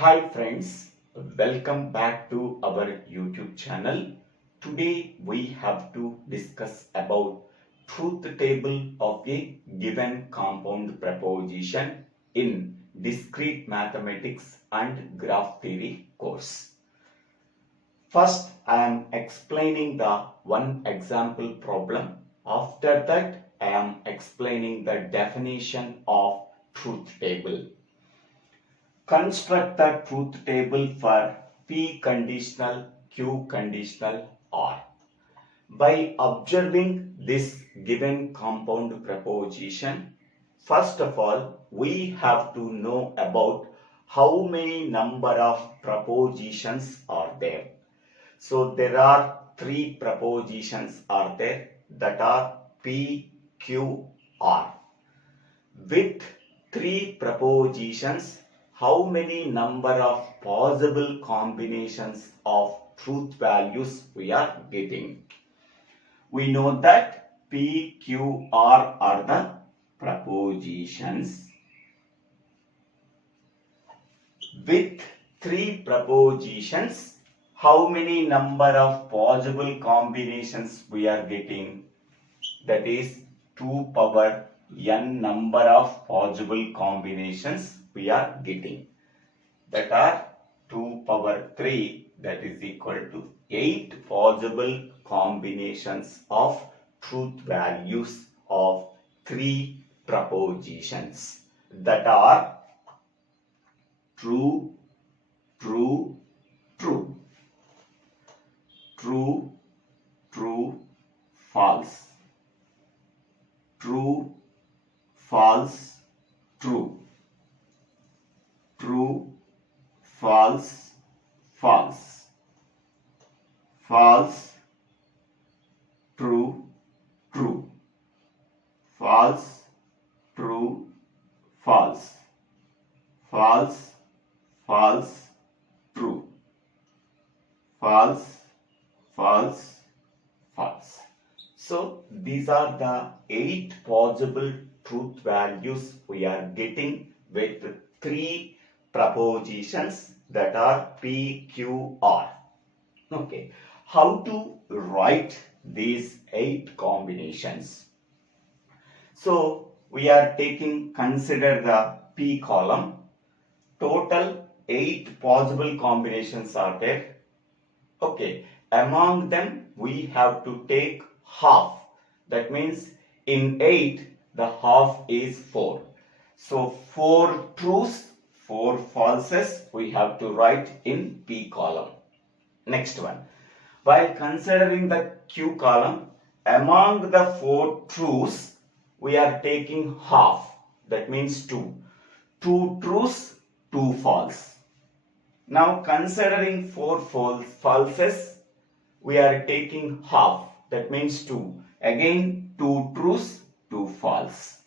Hi friends, welcome back to our YouTube channel. Today we have to discuss about truth table of a given compound proposition in discrete mathematics and graph theory course. First, I am explaining the one example problem. After that, I am explaining the definition of truth table. Construct the truth table for P conditional, Q conditional, R. By observing this given compound proposition, first of all, we have to know about how many number of propositions are there. So there are three propositions are there that are P, Q, R. With three propositions, how many number of possible combinations of truth values we are getting? We know that P, Q, R are the propositions. With three propositions, how many number of possible combinations we are getting? That is 2 power n number of possible combinations we are getting. That are 2 power 3, that is equal to 8 possible combinations of truth values of three propositions that are true, true, true, true, true, false, true, false, true, true, false, false, false, true, true, false, true, false, false, false, true, false, false, false. So these are the 8 possible truth values we are getting with three propositions that are P, Q, R. Okay, how to write these 8 combinations? So we are consider the P column. Total 8 possible combinations are there. Okay, among them we have to take half. That means in 8 the half is 4. So 4 truths, 4 falses we have to write in P column. Next one. While considering the Q column, among the 4 truths we are taking half. That means 2. 2 truths, 2 false. Now considering 4 falses, we are taking half. That means 2. Again 2 truths, 2 false.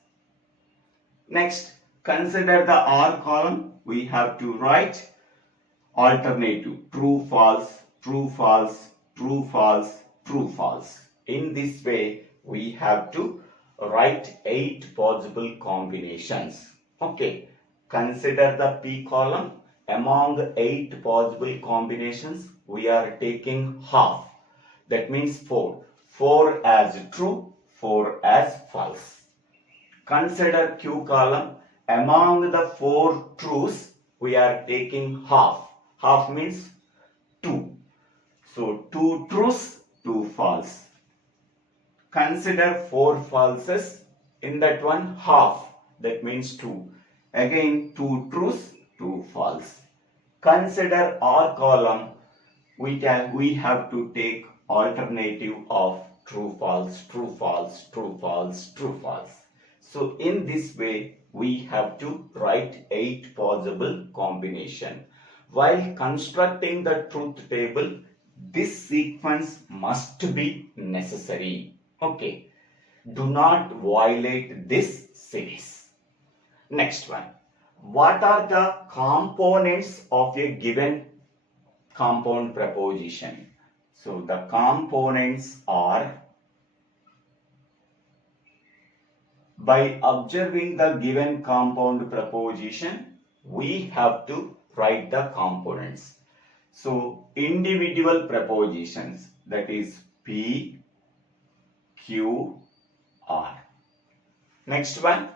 Next, consider the R column. We have to write alternative. True, false, true, false, true, false, true, false. In this way, we have to write 8 possible combinations. Okay, consider the P column. Among 8 possible combinations, we are taking half. That means 4. 4 as true, 4 as false. Consider Q column. Among the 4 truths, we are taking half. Half means 2. So 2 truths, 2 false. Consider 4 falses. In that one, half. That means 2. Again 2 truths, 2 false. Consider R column. We have to take alternative of true, false, true, false, true, false, true, false. So in this way, we have to write 8 possible combination. While constructing the truth table, this sequence must be necessary. Okay. Do not violate this series. Next one. What are the components of a given compound proposition? So the components are, by observing the given compound proposition, we have to write the components. So individual prepositions, that is P, Q, R. Next one,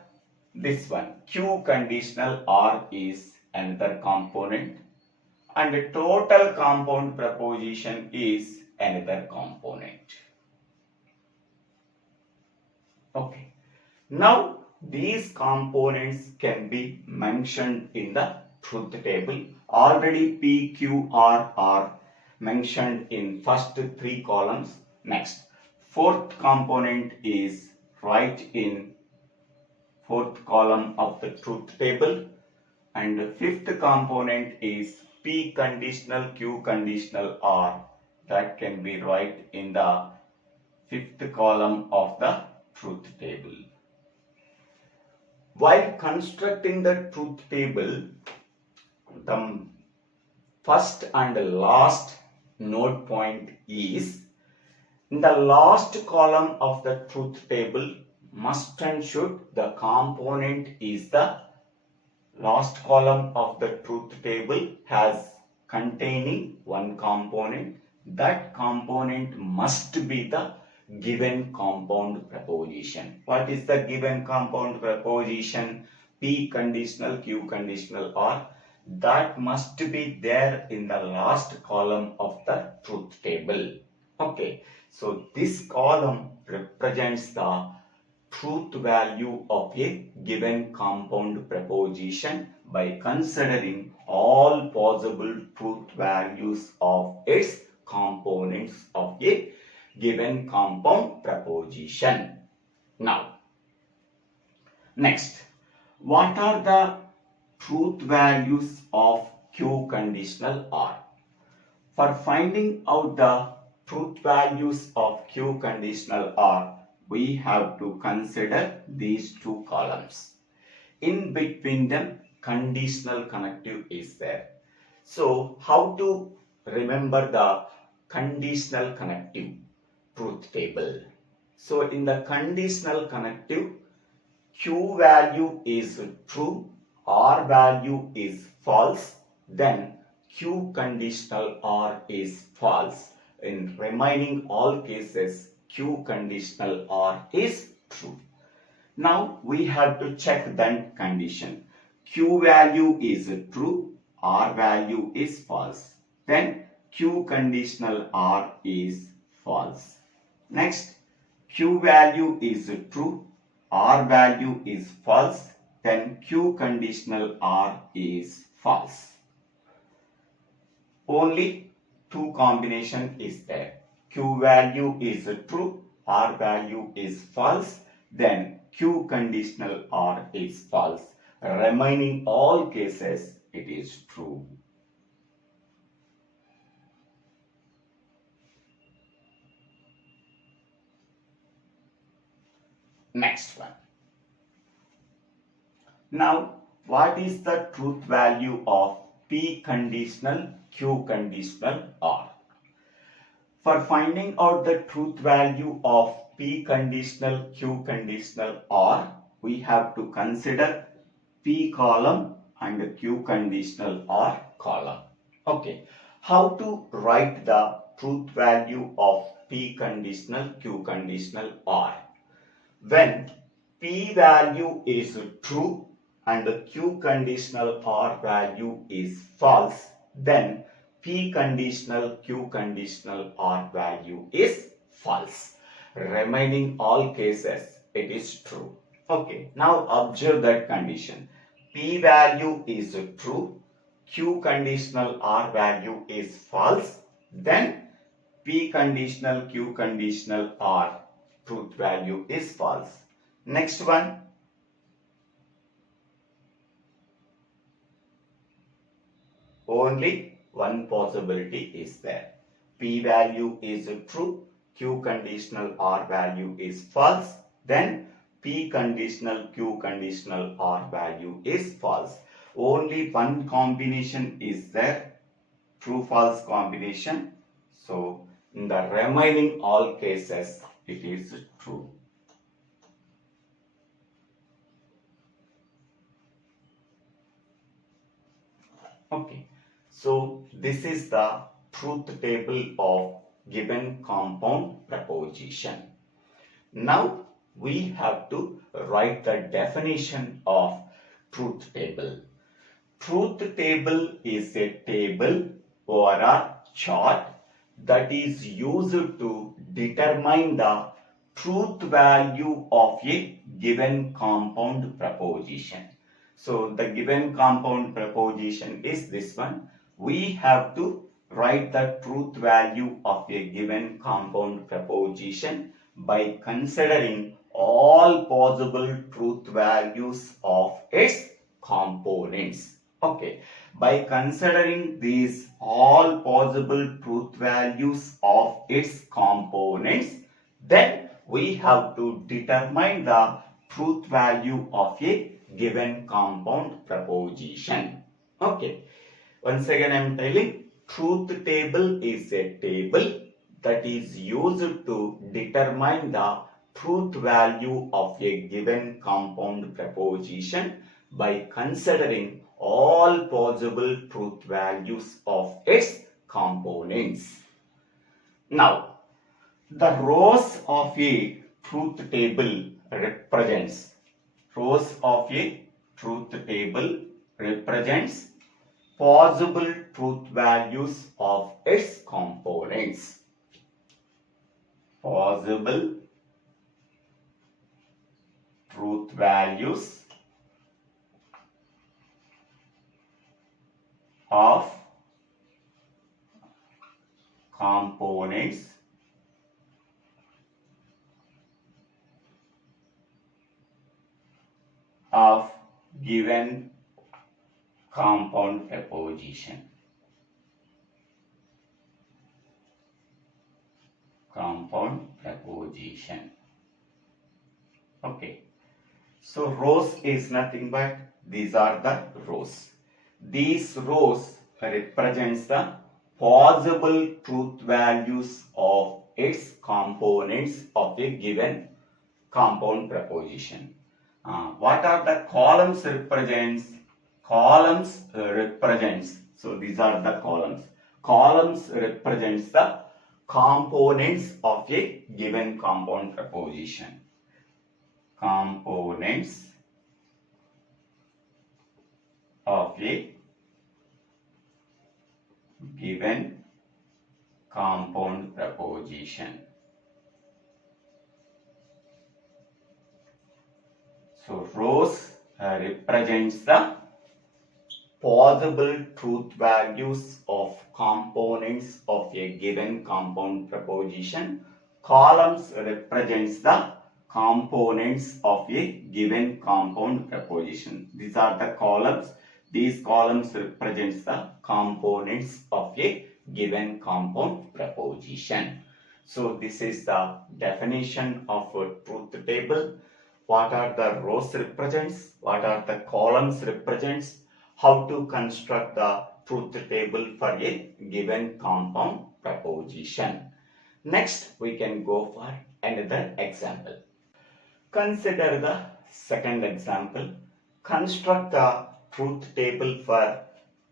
this one, Q conditional R is another component, and the total compound preposition is another component. Okay. Now these components can be mentioned in the truth table. Already P, Q, R are mentioned in first three columns. Next, fourth component is right in fourth column of the truth table, and the fifth component is P conditional, Q conditional, R, that can be right in the fifth column of the truth table. While constructing the truth table, the first and last note point is, in the last column of the truth table, must and should the component is the last column of the truth table has containing one component. That component must be the given compound preposition. What is the given compound preposition? P conditional, Q conditional, R. That must be there in the last column of the truth table. Okay, so this column represents the truth value of a given compound preposition by considering all possible truth values of its components of a given compound preposition. Now, next, what are the truth values of Q conditional R? For finding out the truth values of Q conditional R, we have to consider these two columns. In between them, conditional connective is there. So, how to remember the conditional connective truth table? So, in the conditional connective, Q value is true, R value is false, then Q conditional R is false. In remaining all cases, Q conditional R is true. Now we have to check that condition. Q value is true, R value is false. Then Q conditional R is false. Next, Q value is true, R value is false. Then Q conditional R is false. Only two combination is there. Q value is true, R value is false, then Q conditional R is false. Remaining all cases, it is true. Next one. Now, what is the truth value of P conditional, Q conditional, R? For finding out the truth value of P conditional, Q conditional, R, we have to consider P column and Q conditional, R column. Okay, how to write the truth value of P conditional, Q conditional, R? When P value is true and the Q conditional R value is false, then P conditional, Q conditional, R value is false. Remaining all cases, it is true. Okay, now observe that condition. P value is true, Q conditional R value is false, then P conditional, Q conditional, R truth value is false. Next one. Only one possibility is there. P value is true, Q conditional R value is false, then P conditional, Q conditional, R value is false. Only one combination is there, true false combination. So in the remaining all cases, it is true. Okay, so this is the truth table of given compound proposition. Now we have to write the definition of truth table. Truth table is a table or a chart that is used to determine the truth value of a given compound proposition. So the given compound proposition is this one. We have to write the truth value of a given compound proposition by considering all possible truth values of its components. Okay, by considering these all possible truth values of its components, then we have to determine the truth value of a given compound proposition. Okay, once again I am telling, truth table is a table that is used to determine the truth value of a given compound proposition by considering all possible truth values of its components. Now, the rows of a truth table represents possible truth values of its components. Possible truth values of components of given compound proposition. Okay, so rows is nothing but these are the rows. These rows represents the possible truth values of its components of a given compound proposition. What are the columns represents? So these are the columns. Columns represents the components of a given compound proposition. Components of a given compound proposition. So rows represents the possible truth values of components of a given compound proposition. Columns represents the components of a given compound proposition. These are the columns. These columns represents the components of a given compound proposition. So this is the definition of a truth table. What are the rows represents? What are the columns represents? How to construct the truth table for a given compound proposition. Next, we can go for another example. Consider the second example. Construct the truth table for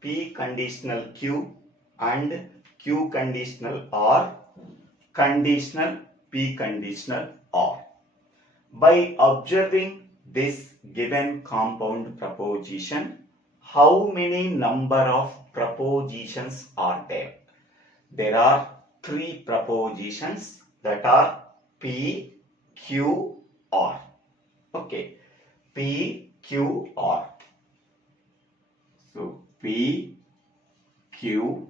P conditional Q and Q conditional R, conditional P conditional R. By observing this given compound proposition, how many number of propositions are there? There are three propositions that are P, Q, R. Okay, P, Q, R. So P, Q,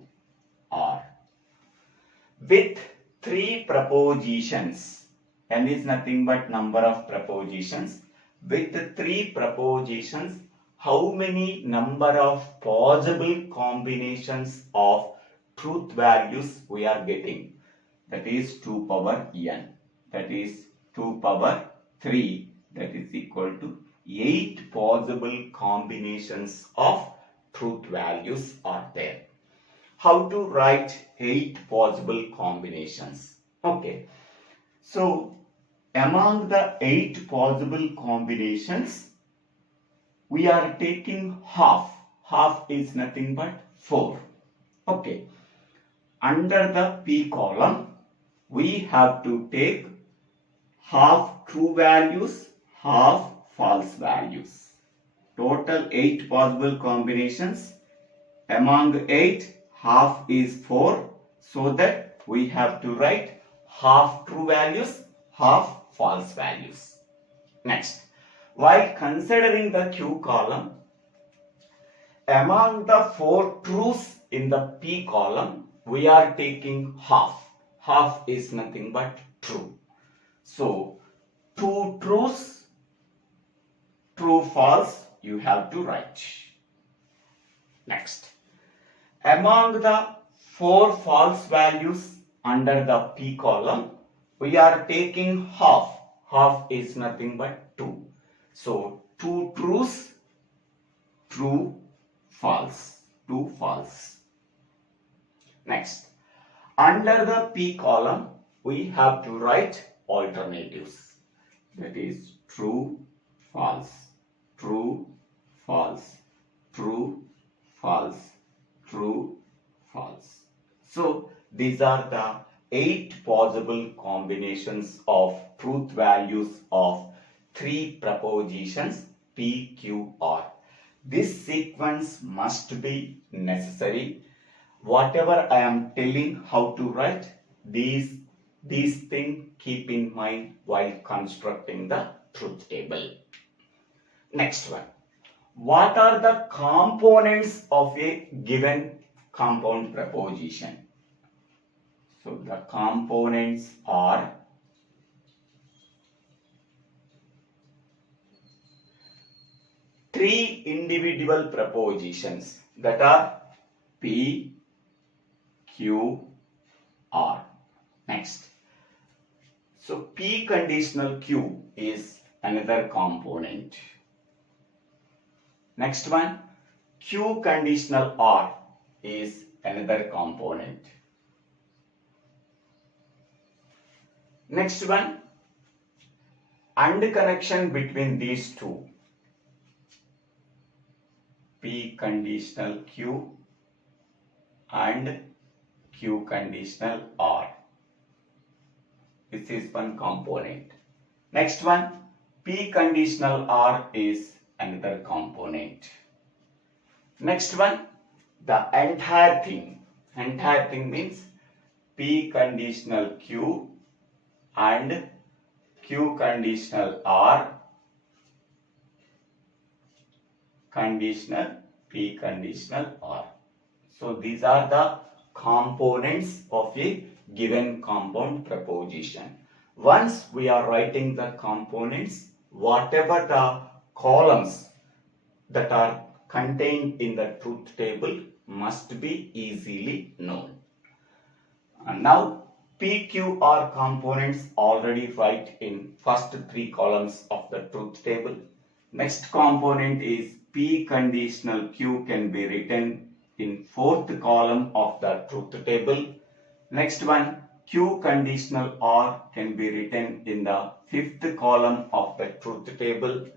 R. With three propositions, N is nothing but number of propositions. With three propositions, how many number of possible combinations of truth values we are getting? That is 2 power n. That is 2 power 3. That is equal to 8 possible combinations of truth values are there. How to write 8 possible combinations? Okay. So, among the 8 possible combinations, we are taking half half is nothing but 4. Okay. Under the P column, we have to take half true values, half false values. Total 8 possible combinations. Among 8, half is 4. So that we have to write half true values, half false values. Next, while considering the Q column, among the 4 truths in the P column, we are taking half. Half is nothing but true. So, 2 truths, true, false, you have to write. Next, among the 4 false values under the P column, we are taking half. Half is nothing but 2. So, 2 truths, true, false, 2 false. Next, under the P column, we have to write alternatives. That is true, false, true, false, true, false, true, false. So, these are the 8 possible combinations of truth values of 3 propositions P, Q, R. This sequence must be necessary. Whatever I am telling how to write, these things keep in mind while constructing the truth table. Next one. What are the components of a given compound proposition? So the components are three individual propositions that are P, Q, R. Next. So P conditional Q is another component. Next one, Q conditional R is another component. Next one, and connection between these two, P conditional Q and Q conditional R. This is one component. Next one, P conditional R is another component. Next one, the entire thing. Entire thing means P conditional Q and Q conditional R conditional P conditional R. So these are the components of a given compound proposition. Once we are writing the components, whatever the columns that are contained in the truth table must be easily known. And now PQR components already write in first 3 columns of the truth table. Next component is P conditional Q can be written in 4th column of the truth table. Next one, Q conditional R can be written in the 5th column of the truth table.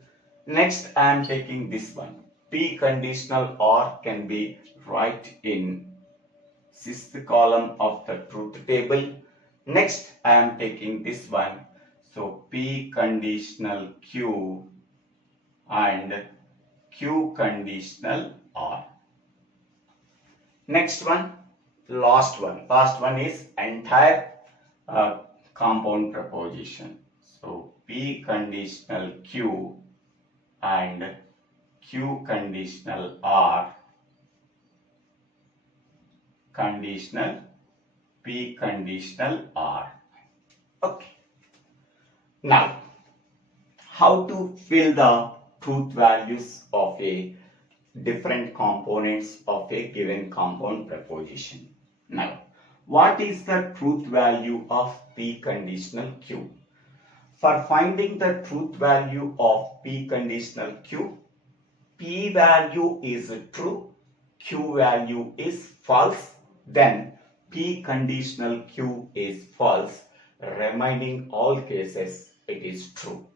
Next, I am taking this one. P conditional R can be written in 6th column of the truth table. Next, I am taking this one. So, P conditional Q and Q conditional R. Next one, last one. Last one is entire compound proposition. So, P conditional Q and Q conditional R conditional P conditional R. Okay. Now, how to fill the truth values of a different components of a given compound proposition? Now, what is the truth value of P conditional Q? For finding the truth value of P conditional Q, P value is true, Q value is false, then P conditional Q is false, remaining all cases it is true.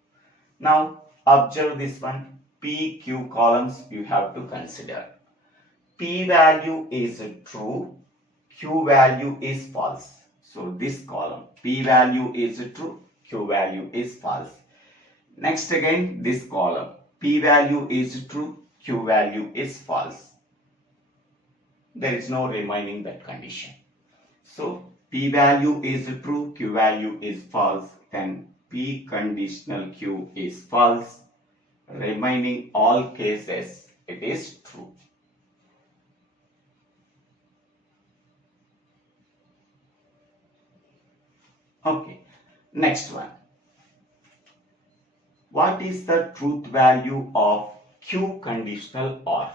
Now observe this one, P, Q columns you have to consider. P value is true, Q value is false. So this column, P value is true, Q value is false. Next again, this column, P value is true, Q value is false. There is no remaining that condition. So P value is true, Q value is false, then P conditional Q is false. Remaining all cases, it is true. Okay, next one. What is the truth value of Q conditional OR?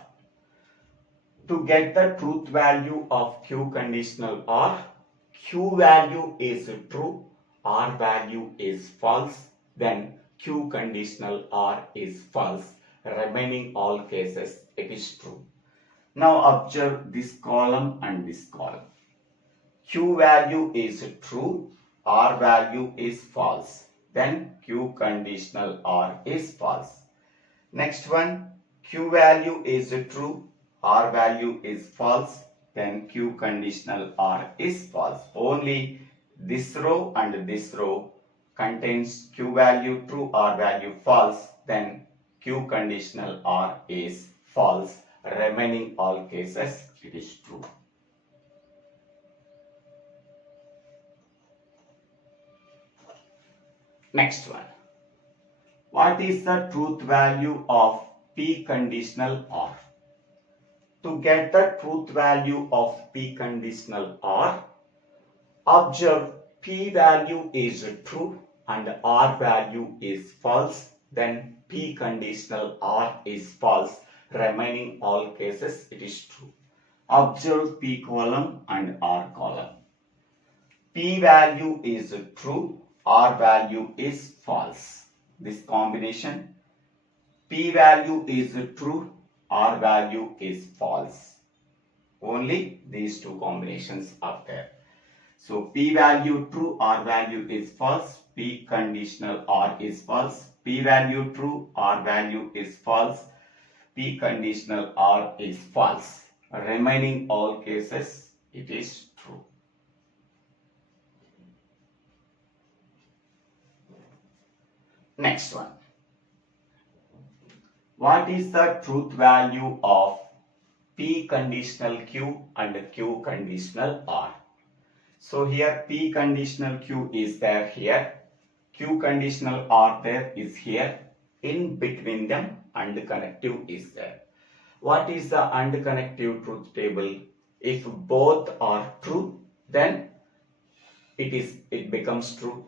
To get the truth value of Q conditional OR, Q value is true, R value is false, then Q conditional OR is false. Remaining all cases, it is true. Now observe this column and this column. Q value is true, R value is false. Then Q conditional OR is false. Next one, Q value is true, R value is false. Then Q conditional OR is false. Only this row and this row contains Q value true, R value false. Then Q conditional OR is false. Remaining all cases, it is true. Next one. What is the truth value of P conditional OR? To get the truth value of P conditional OR, observe P value is true and R value is false. Then P conditional OR is false. Remaining all cases, it is true. Observe P column and R column. P value is true, R value is false. This combination, P value is true, R value is false. Only these two combinations are there. So P value true, R value is false, P conditional OR is false. P value true, R value is false, P conditional OR is false. Remaining all cases, it is true. Next one. What is the truth value of P conditional Q and Q conditional R? So here P conditional Q is there here, Q conditional R there is here. In between them AND connective is there. What is the AND connective truth table? If both are true, then it becomes true.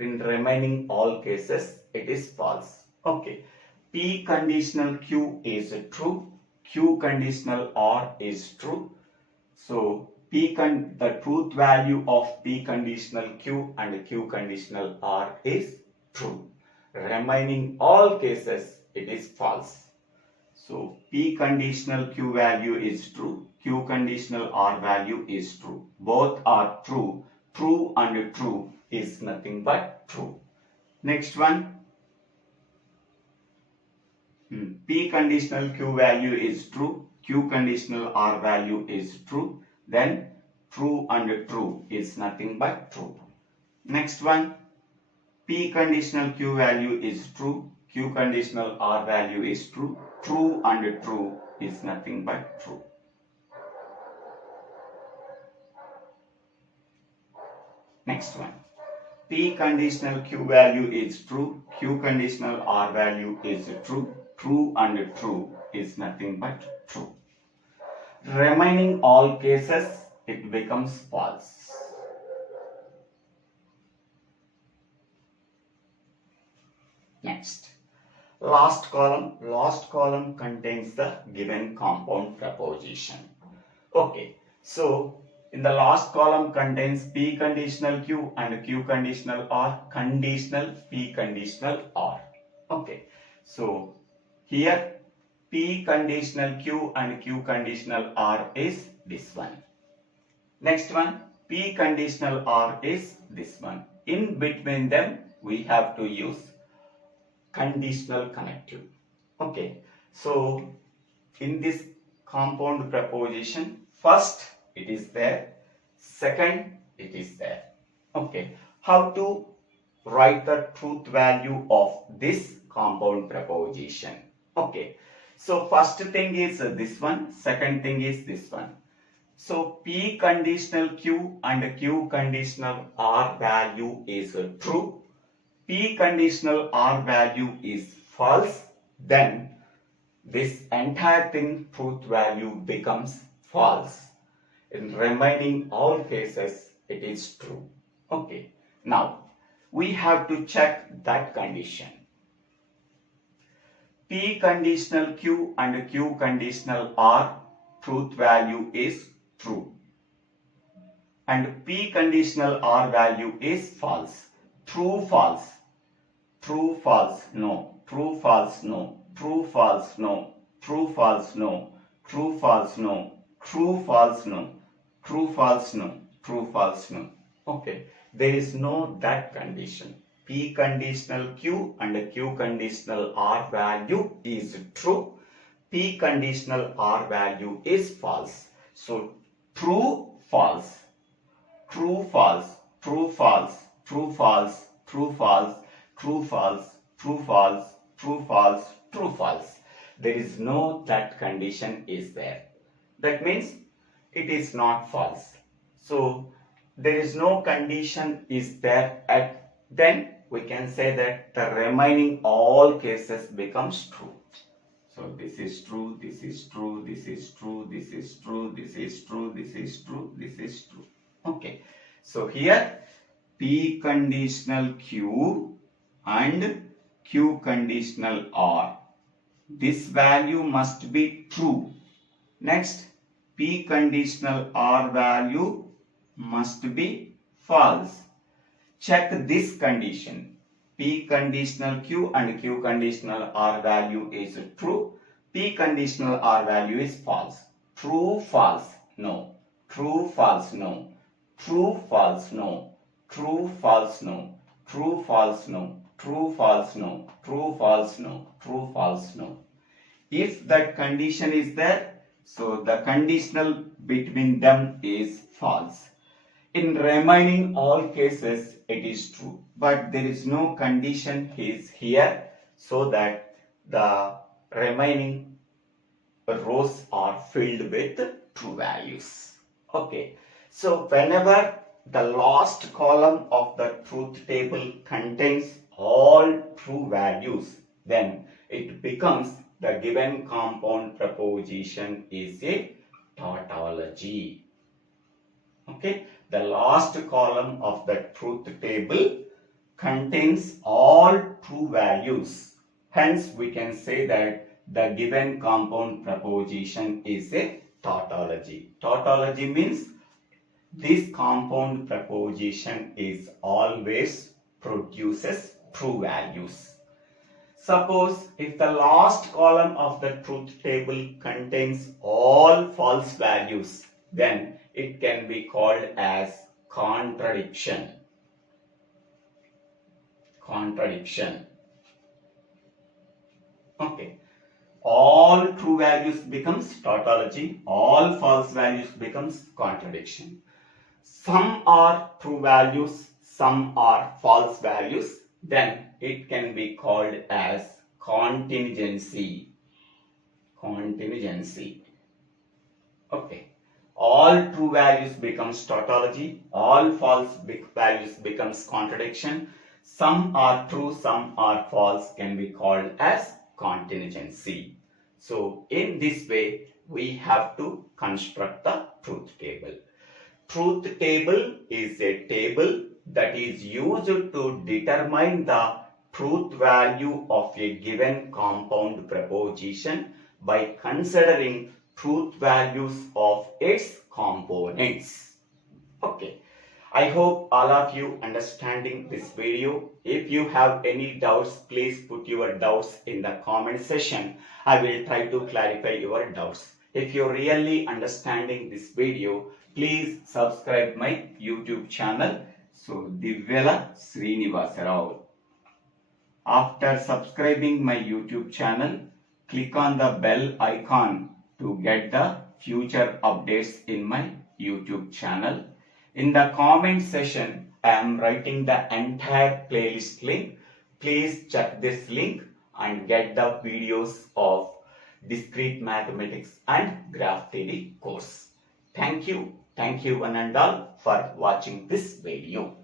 In remaining all cases, it is false. Okay. P conditional Q is true, Q conditional OR is true. So the truth value of P conditional Q and Q conditional OR is true. Remaining all cases, it is false. So P conditional Q value is true, Q conditional OR value is true. Both are true. True and true is nothing but true. Next one. P conditional Q value is true, Q conditional R value is true, then true and true is nothing but true. Next one, P conditional Q value is true, Q conditional R value is true, true and true is nothing but true. Next one, P conditional Q value is true, Q conditional R value is true, true and true is nothing but true. Remaining all cases, it becomes false. Next, last column contains the given compound proposition. Okay, so in the last column contains P conditional Q and Q conditional R, conditional P conditional R. Okay, so here P conditional Q and Q conditional R is this one. Next one, P conditional R is this one. In between them, we have to use conditional connective. Okay, so in this compound proposition. First, it is there. Second, it is there. Okay. How to write the truth value of this compound proposition? Okay. So first thing is this one. Second thing is this one. So P conditional Q and Q conditional R value is true. P conditional R value is false. Then this entire thing truth value becomes false. In remaining all cases it is true. Okay. Now we have to check that condition. P conditional Q and Q conditional R truth value is true and P conditional R value is false. True, false. True, false, no. True, false, no. True, false, no. True, false, no. True, false, no. True, false, no. True, false, no. True, false, no. Okay. There is no that condition. P conditional Q and Q conditional R value is true. P conditional R value is false. So true, false. True, false. True, false. True, false. True, false. True, false. True, false. True, false. True, false. There is no that condition is there. That means it is not false. So there is no condition is there at then we can say that the remaining all cases becomes true. So this is true, this is true, this is true, this is true, this is true, this is true, this is true. Okay. So here P conditional Q and Q conditional R. This value must be true. Next, P conditional R value must be false. Check this condition. P conditional Q and Q conditional R value is true. P conditional R value is false. True, false, no. True, false, no. True, false, no. True, false, no. True, false, no. True, false, no. True, false, no. True, false, no. If that condition is there, so the conditional between them is false. In remaining all cases, it is true. But there is no condition is here, so that the remaining rows are filled with true values. Okay. So whenever the last column of the truth table contains all true values, then it becomes the given compound proposition is a tautology. Okay. The last column of the truth table contains all true values. Hence, we can say that the given compound proposition is a tautology. Tautology means this compound proposition is always produces true values. Suppose if the last column of the truth table contains all false values, then it can be called as contradiction. Contradiction. Okay. All true values becomes tautology. All false values becomes contradiction. Some are true values, some are false values. Then it can be called as contingency. Contingency. Okay. All true values becomes tautology, all false values becomes contradiction. Some are true, some are false can be called as contingency. So in this way we have to construct the truth table. Truth table is a table that is used to determine the truth value of a given compound proposition by considering truth values of its components. Okay. I hope all of you understanding this video. If you have any doubts, please put your doubts in the comment section. I will try to clarify your doubts. If you're really understanding this video, please subscribe my YouTube channel. So, Divyala Srinivasa Rao. After subscribing my YouTube channel, click on the bell icon to get the future updates in my YouTube channel. In the comment section, I am writing the entire playlist link. Please check this link and get the videos of discrete mathematics and graph theory course. Thank you one and all for watching this video.